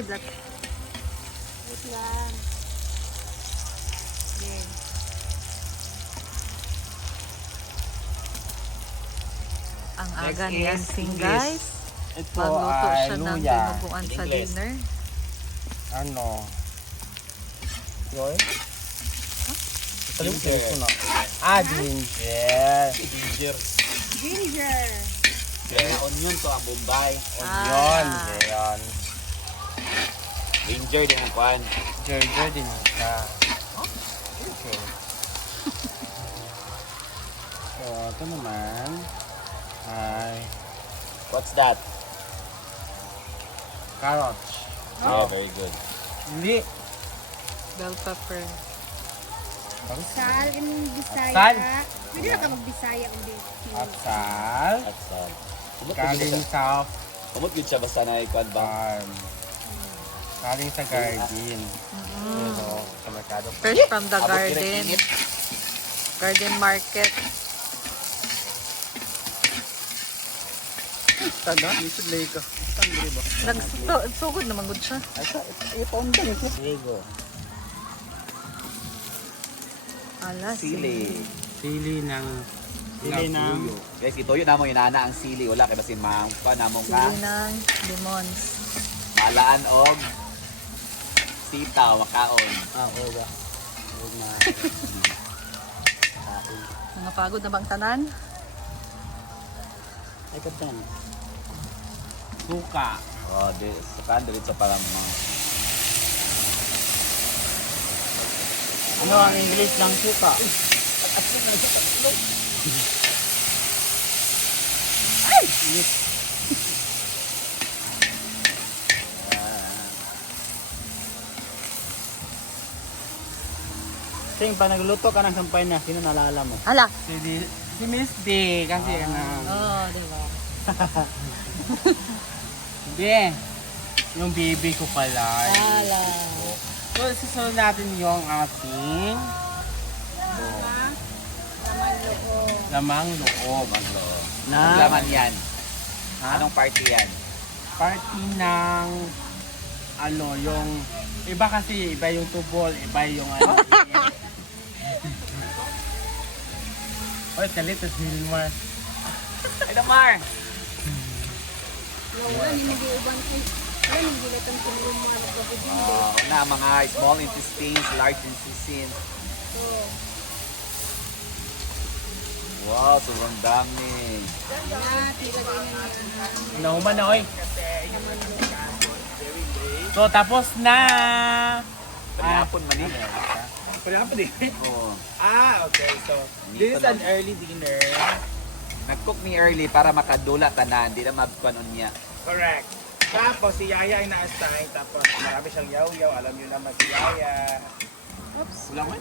Ay, black. Wait lang. Yan. Ang aga Next ni is Ansing, English. guys. Ito Magluto ay siya ng luya. dinuguan sa English. dinner. Ano? Yoy? Ginger. Ko na. Ah, ginger. Ginger. Ginger. Kaya onion to ang Bombay. Onion. Ah. Ayan. Ginger din ang kwan. Ginger din siya. Okay. So, ito naman ay What's that? carrots. Oh, very good. Hindi. Bell pepper. Sal in Bisaya. Sal. Pwede na ka mag-Bisaya ulit. Apsal. At Galing sa Kumot yun siya basta na ikwan ba? farm. Galing sa garden. Pero sa merkado. Fresh from the Abot garden. kinag-init. Garden market. Taga, lisod lay ka. Tanggali ba? Sugod naman good siya. Ay, paundan ito. Lego. Ala, Sili. Sili ng Tuyo. Guys, ituyo na mo inana ang sili. Wala kay basin pa namong ka. Sili ng lemons. Malaan og sitaw, makaon. Ah, oo ba? Oo na. Mga pagod na bang tanan? Ay, kaptan. Suka. Oh, sa kandalit sa parang mga Ano ang English ng suka? Sing, pa nagluto ka ng sampay na, sino nalala mo? Hala. Si Miss D, kasi Oh, di ba? Hindi. Yung baby ko pala. Hala. So, susunod natin yung ating lamang loob. Na laman yan. Ha? Anong party yan? Party ng ano, yung iba kasi, iba yung tubol, iba yung ano. Oy, salita si Wilmar. Ay, Damar! Wala ni mag-iuban ay. Wala ni gilatan ko ng mga nagpapagin. Na mga small intestines, large intestines. So, Wow, sobrang dami. tilagay na niya. Nauman na, oy. So, tapos na. Panihapon man eh. Panihapon din. Oo. Okay. So, this is an early dinner. Nag-cook ni early para makadula tanan. Di na magpanon niya. Correct. Tapos si Yaya ay na-assign. Tapos marami siyang yaw-yaw. Alam niyo naman si Yaya. Wala man.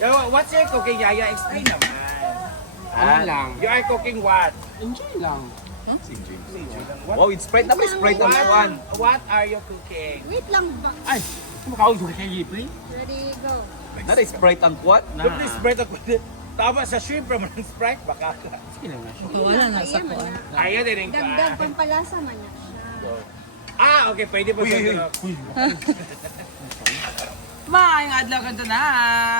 Yo, what's your cooking, Yaya? Explain naman. Ano lang? You are cooking what? Enjoy lang. Wow, it's Sprite na ba? Sprite ang kuwan. What are you cooking? Wait lang ba? Ay, kumakaon ko kay Gipli. Ready, go. Nada Sprite ang kuwan? Look, this Sprite ako. Tama sa shrimp naman ng Sprite. Baka ka. Sige lang na siya. Wala na sa Ayan, kuwan. man. Ayaw din rin Dagdag ka. pampalasa man na siya. Okay. Pwede po siya. Maayong adlaw kanto na.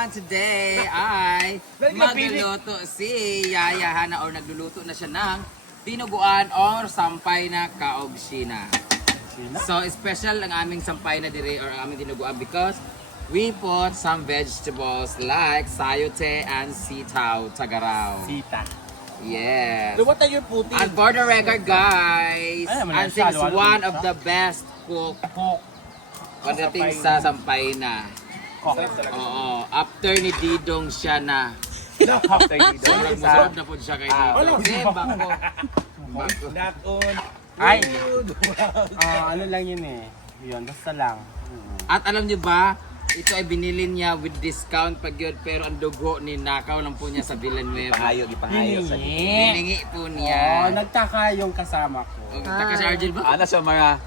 Today ay Dali ka, Pili. magluluto si Yaya Hana or nagluluto na siya ng dinuguan or sampay na kaogsina. So special ang aming sampay na dire or ang aming dinuguan because we put some vegetables like sayote and sitaw tagaraw. Sita. Yes. So what are you putting? And for the record guys, Ay, naman, Ansing is halo-halo one din of siya. the best cook Cook. pagdating sa sampay na. Cook. Oo, after ni Didong siya na. After you do. Sobrang masarap na po siya kay Didong. Kasi bako. Bako. Nakon. Ay! Ano lang yun eh. Yun, basta lang. At alam niyo ba, ito ay binili niya with discount pag yun, pero ang dugo ni nakaw lang po niya sa Villanueva. Ipangayo sa Hiningi po Oh, niya. nagtaka yung kasama ko. Taka si Arjel ba? Ana sa mga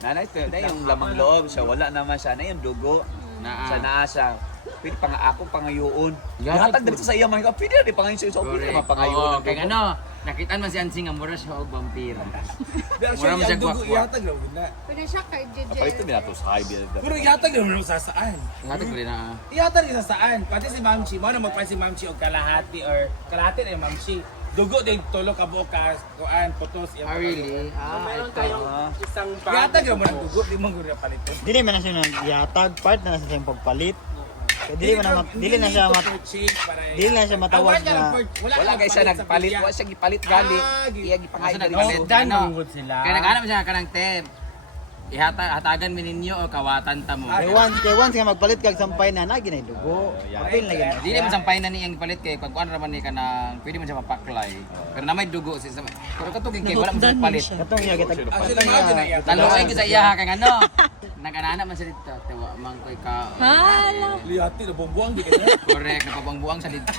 nanay ko, na yung lamang loob siya, wala naman siya, na yung dugo. Sa naa siya. Pwede pang akong pangayoon. Yes, Lahat dito sa iya man ko, pwede di pangayoon sa pwede naman pangayoon. Oo, kaya ano, Nakitaan man si Ansing nga mura siya og vampira. Di, actually, Wala mo siya ang dugo gwak-gwak. yatag lang na. Pwede siya kay JJ. Palito nila to sa high build. Pero yatag lang sa saan? Nga to pwede na. Yatag isa saan? Pati si Mamchi, mo na magpan si Mamchi og kalahati or kalahati na yung Mamchi. Dugo din tulo ka buok ka kuan putos. Ah, really? Meron tayong isang Yatag lang mo ng dugo, di mo gura palito. Dili man na siya yatag part na sa siyang pagpalit. Kaya dili na siya matawag na Wala guys siya nagpalit. Wala siya gipalit gali. Iya gipangay Asa gali. nagpalit? Dan Ano? manggod sila. Kaya naghanap siya kanang tem. Hatagan mi ninyo o kawatan ta mo. kay once nga magpalit kag sampay na na ginay dugo. Apil na gina. Dili man sampay na niyang ipalit kay pag kuan raman ni kanang pwede man siya mapaklay. Pero na may dugo si pero katong kay wala man siya palit. Katong iya kita. Actually, mga na yatag. Talo ay sa iya kay ano. Nagkanana man siya dito. Tewa man koy ka. Hala. Liyati na bumbuang di ka na. Correct, napabangbuang sa dito.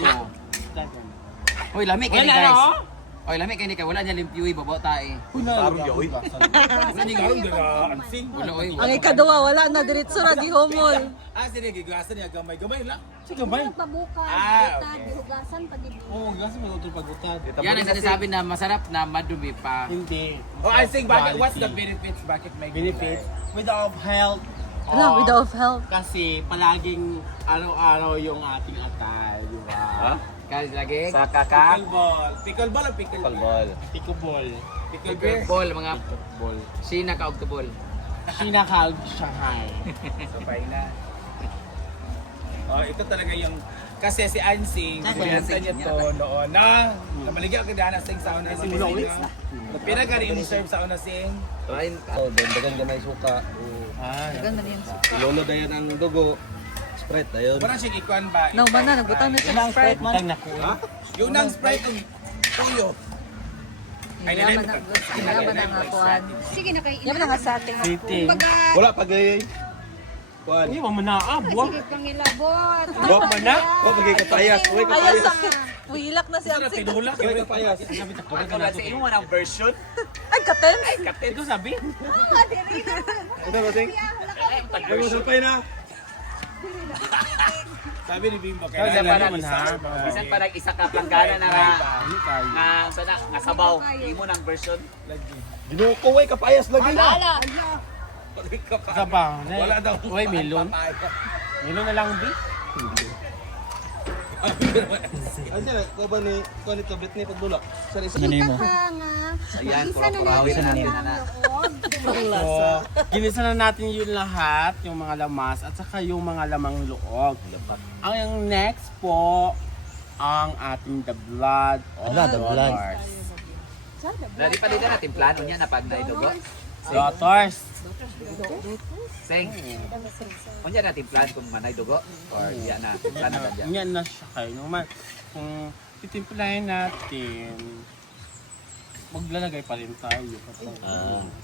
Hoy, lami kay ni Wala na, guys. oh. Hoy, lami kay ni kay wala niya limpyuy babaw tae. Tarong ya oy. Ano ni garon dira ansing? Wala oy. Ang ikaduwa, wala na diretso na di homol. Sige gigasan niya gamay lang. Sige, bay. Pabuka, Ah, butad, okay. hugasan, pag-ibig. Oo, gasa mo ito pagutad. Yan ang sinasabi na masarap na madumi pa. Hindi. Oh, I think bakit what's the Quality. benefits? Bakit may benefits? Without health. Hala, without help. Kasi palaging araw-araw yung ating atay, di ba? Ha? Kasi lagi. Sa kaka. Pickleball o pickle Kalbol. Tikobol. Pickle beer. Ball, mga Bol. Sina ka og tubol. Sinakal Shanghai. Sabay na. Oh, ito talaga yung kasi si Ansing, pinunta niya to noon na namaligya ko daan sa sauna si Ansing. Pira ka rin serve sa una sing. Try ka. Oh, dagan gamay suka. Ah, Ganda na yan. Ilolo dayan ang dugo. Sprite dayon. Wala siya ikuan ba? No, man na, nagbutang na siya ng Sprite. Butang na ko. Yung nang Sprite ng tuyo. Ay, Yaman na, yaman na nga kuhan. Sige na kay Yaman na nga sa ating. Dating. Kumbaga, Wala pagay. Kuan. Hindi mo manaab. Wag. sige pang ilabot. Wag man na. Wa pagay kapayas. Uy Ayaw kapayas. sakit. Wilak na si Ano Ansing. tinulak? Uy kapayas. Ako lang sa imo ang version. Ay, katen. Ito sabi. Ito ba ting? Ay mo supay na. Sabi ni Bimbo Kasi kaya parang man, ha? Bisan parang isa ka planggana na Hindi tayo. nga sana nga sabaw. Imo nang version. Ginuko way kapayas lagi. Isa ba? Wala daw. Uy, melon. Melon na lang, bi. Ay sila ko ba ni ko ni tablet ni pagdulak. Sa isa. Ano mo? Ka nga. Ayan, Isa na puro-purawi natin na ang natin. loob. So, ginisa na natin yung lahat, yung mga lamas, at saka yung mga lamang loob. Ang next po, ang ating the blood of Ala, the blood. daughters. Dali pa din natin plano niya na pag naidugo. Daughters. Sing. Unya natin plan kung manay dugo or iya na plan na dyan. Yan na siya kayo. Kung titimplahin natin, maglalagay pa rin tayo.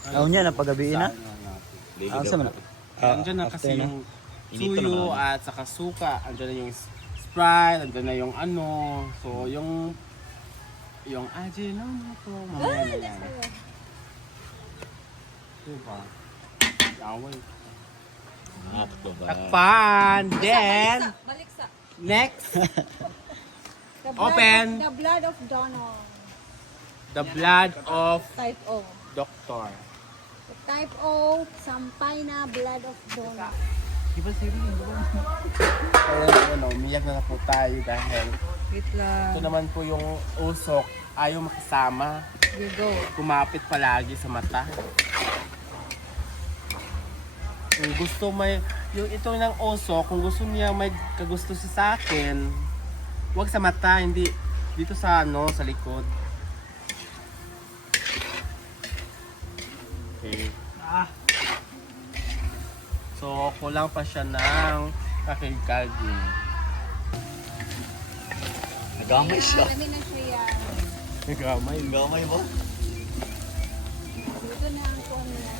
Aw niya na pagabi na. Natin. Asa man? Andiyan na after kasi na. yung suyo at saka suka. Andiyan na yung Sprite, andiyan na yung ano. So, yung Ajinomoto, mamaya na yan. Diba? Away. Takpan! Then, next, The blood Open. of- The blood of Donald. the blood of Type O. Doctor. The type O, sampay na blood of Donald. Ano, umiyak na po tayo dahil Wait ito lang. naman po yung usok. Ayaw makasama. You go. Kumapit palagi sa mata. Kung gusto may, yung ito ng usok, kung gusto niya may kagusto siya sa akin, huwag sa mata, hindi dito sa ano, sa likod. Okay. So, kulang pa siya ng kakigkagi. Nagamay siya. Marami na siya yan. Nagamay. Nagamay mo? Dito na ang kuha niya.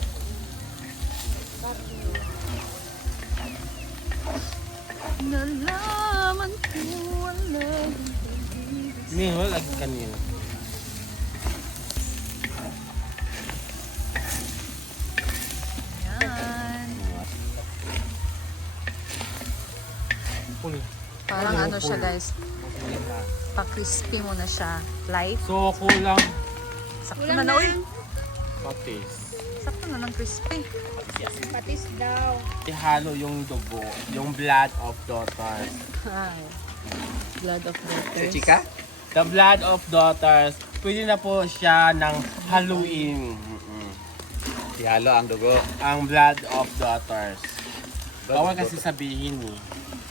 Nalaman ko wala. Hindi, wala kanina. Yan. Puli. Parang ano siya guys. Pa-crispy mo na siya. Light. So, kulang Sakto na na, uy. patis. Sakto na ng crispy. Patis daw. Ihalo yung dugo, yung blood of daughters. Ay. Blood of Sa daughters. chika? The blood of daughters, pwede na po siya ng haluin. Ihalo ang dugo. Ang blood of daughters. Bawal kasi sabihin eh.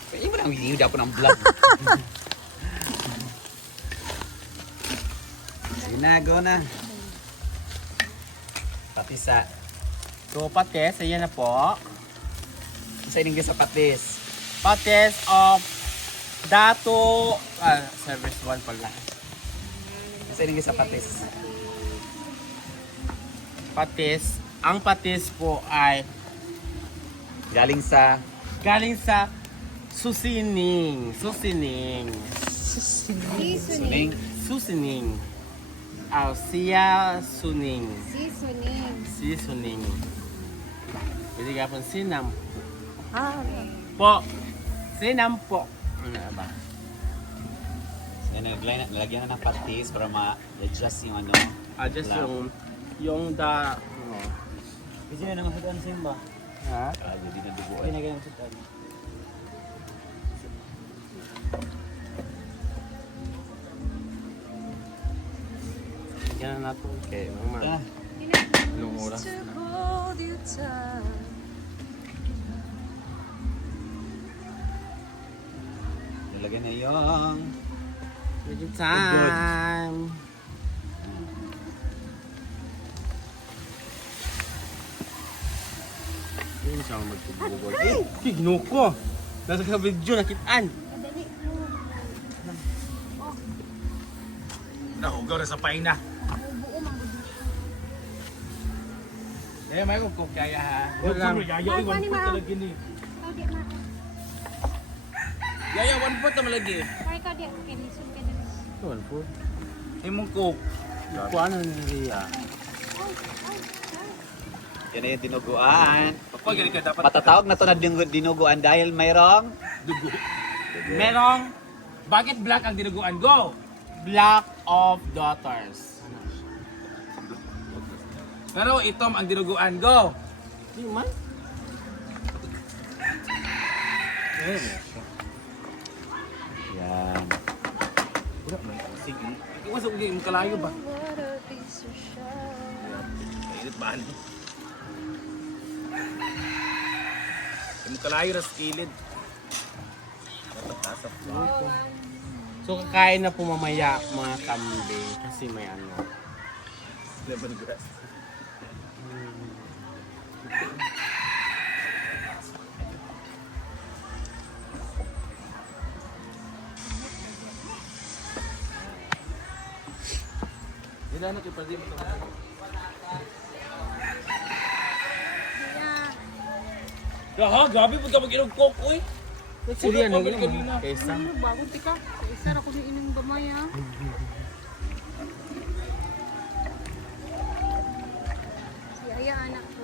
Pwede mo nang hinihiw daw po ng vlog. Ginago na. Patisa. So, patis, ayan na po. Sa ining sa patis. Patis of Dato, service 1 pala. Sa ining sa patis. Patis, ang patis po ay Galing sa galing sa susining. Susining. suning. Susining. Siya suning. Seasoning. Seasoning. Pwede ka pong sinam. Ah, Po. Sinam po. Ano ba? Yan, nilagyan na ng patis para ma-adjust yung ano. Just Lang. yung da, ano. Kasi na naman sa simba. Ha? Hindi na dugo. Ay, nagayang sutan. Yan na natin. Okay, mama. Ah, Anong oras to na? hold you tight. nilagyan na yung Medyo time. Yun siya magtubugol. Eh, ginuko. Nasa ka video nakitaan. Nahugaw na sa paina. Eh, may kong kaya ha. Wala. Yaya, ay, 1 foot talaga ni. Yaya, 1 foot naman lagi. Ay, ka di. Okay, listen ka din. Yun po. Imong cook. Kuha na ni Ria. yan na yung dinuguan. Pag gani ka dapat Matatawag na to na dinuguan dahil mayroong dugo. Merong, bakit black ang dinuguan? Go! Black of Daughters. Pero itom ang dinuguan. Go! Di man. yan. Sige. Iwas ako yung kalayo ba? What a piece of shit. Init ba? Yung kalayo na skilid. Matatas ang So kakain na po mamaya mga kambing kasi may ano. lemongrass. Ilan na kayo pa din ito? Gabi po ka mag-inong-coke, uy! Sili ano Pagod yun? kanina. Kesa. Ano, bagong tika. Sa isa na ko din ining gamay ha. Si Aya anak ko.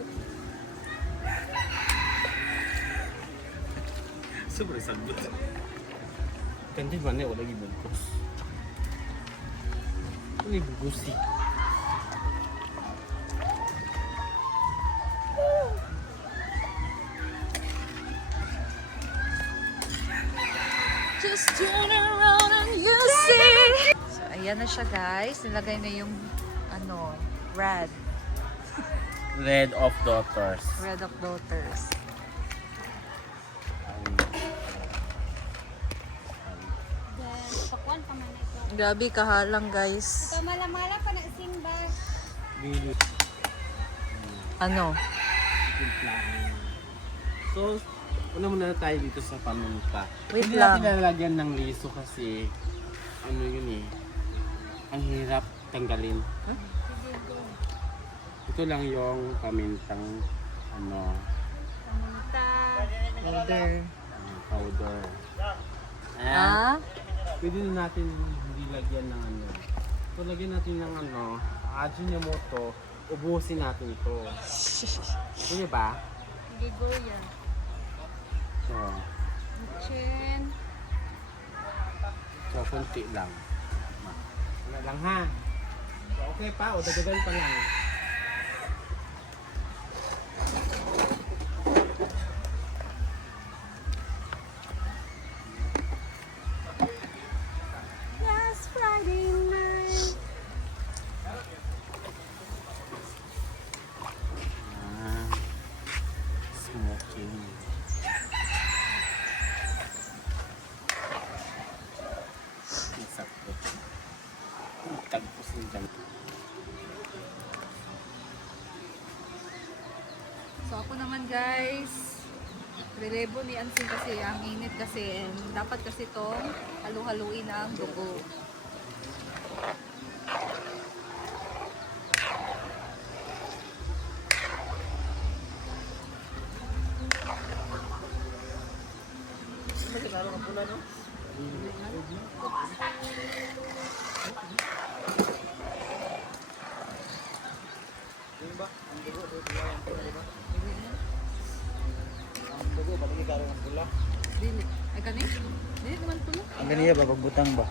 Sobrang sagot. Kandi ba na wala gibugos. Ano ibugos eh? Just turn around and you see. So, ayan na siya guys. Nilagay na yung ano, red. Red of Daughters. Red of daughters. Then, pakuan pa man ito. Grabe kahalang guys. Ito malamala pa na simba. Ano? So, una muna tayo dito sa pamunta. Wait Hindi lang. natin lalagyan ng liso kasi ano yun eh. Ang hirap tanggalin. Ito lang yung pamintang ano, Pamunta. Powder. powder. And Ah? pwede na natin hindi lagyan ng ano. So, lagyan natin ng ano, Ajinomoto, ubusin natin ito. Pwede ba? Gigo yan. So, Chin. So, kunti lang. Wala lang ha. So, okay pa, o dadagan pa lang. Last Friday night. Smoking. Sakto. Tagpos ng dyan. So ako naman guys, relebo ni Ansing kasi ang init kasi and dapat kasi itong halu-haluin ang dugo. Dili. Ay kani? Dili naman pula. Ang ganiya ba pagbutang ba?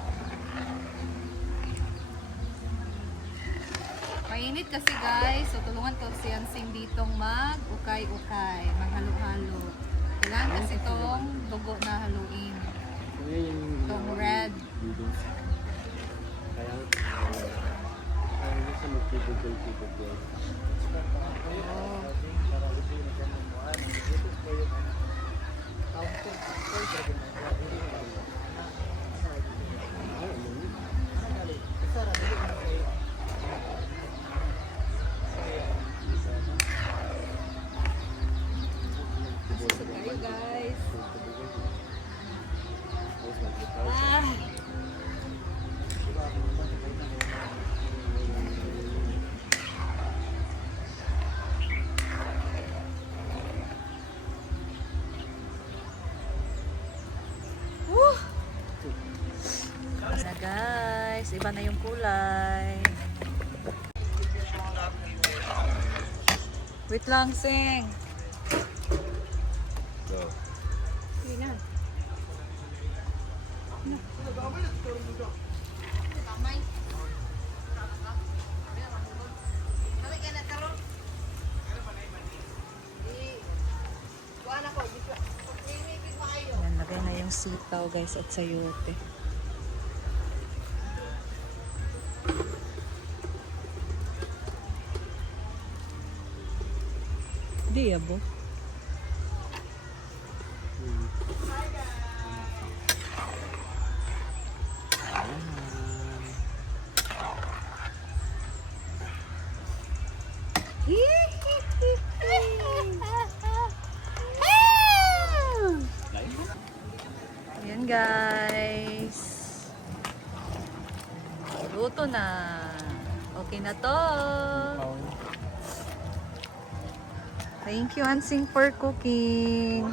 Mainit kasi guys, so tulungan ko si Ansing ditong mag-ukay-ukay, maghalo-halo. Kailangan kasi itong dugo na haluin. Itong red. Kaya, hindi siya magpipigil-pigil. Kayo guys. Na guys, iba na yung kulay. Wait lang, Sing. Sige na. Yan, lagay na yung sitaw guys at sayote. Di abo. Ayan guys. Luto na. Okay na to. Thank you, Ansing, for cooking.